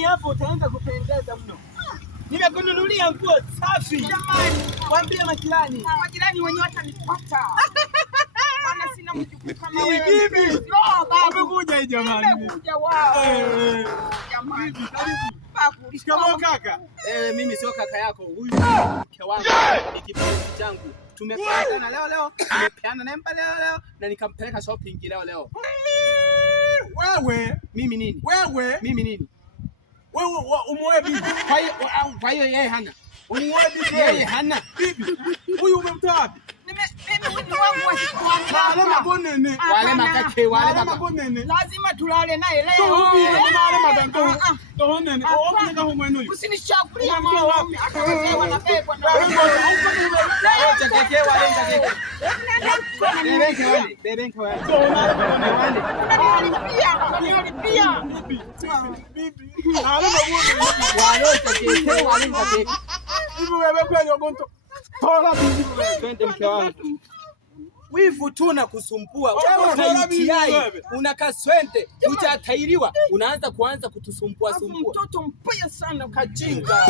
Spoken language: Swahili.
Yaani hapo utaanza kupendeza mno. Nimekununulia nguo safi. Jamani, waambie majirani. Majirani wenyewe watanipata. Maana sina mjukuu kama wewe. Bibi. Umekuja jamani. Nimekuja wao. Jamani. Karibu. Shikamoo kaka. Mimi sio kaka yako. Huyu mke wangu ni kipenzi changu. Tumekutana leo. Tumepeana namba leo na nikampeleka shopping leo. Wewe, mimi nini? Mimi nini? Wewe umoe bibi. Kwa hiyo yeye hana. Umoe bibi yeye hana. Bibi. Huyu umemtoa wapi? Mimi wangu wa siku wale mabonene. Wale makake, wale mabonene. Lazima tulale naye leo. Wale magando. Tohonene. Opeka humwenu. Usinishakulia mimi. Hata wanabebwa na wale. Berenke wale. Unanilipia. Bibi. Wewe kweli ogonto. Tola bibi. Twende mke wangu. Wivu tu na kusumbua. Wewe unaitiai. Unakaswende. Hujatairiwa. Unaanza kutusumbua. Mtoto mbaya sana kajinga.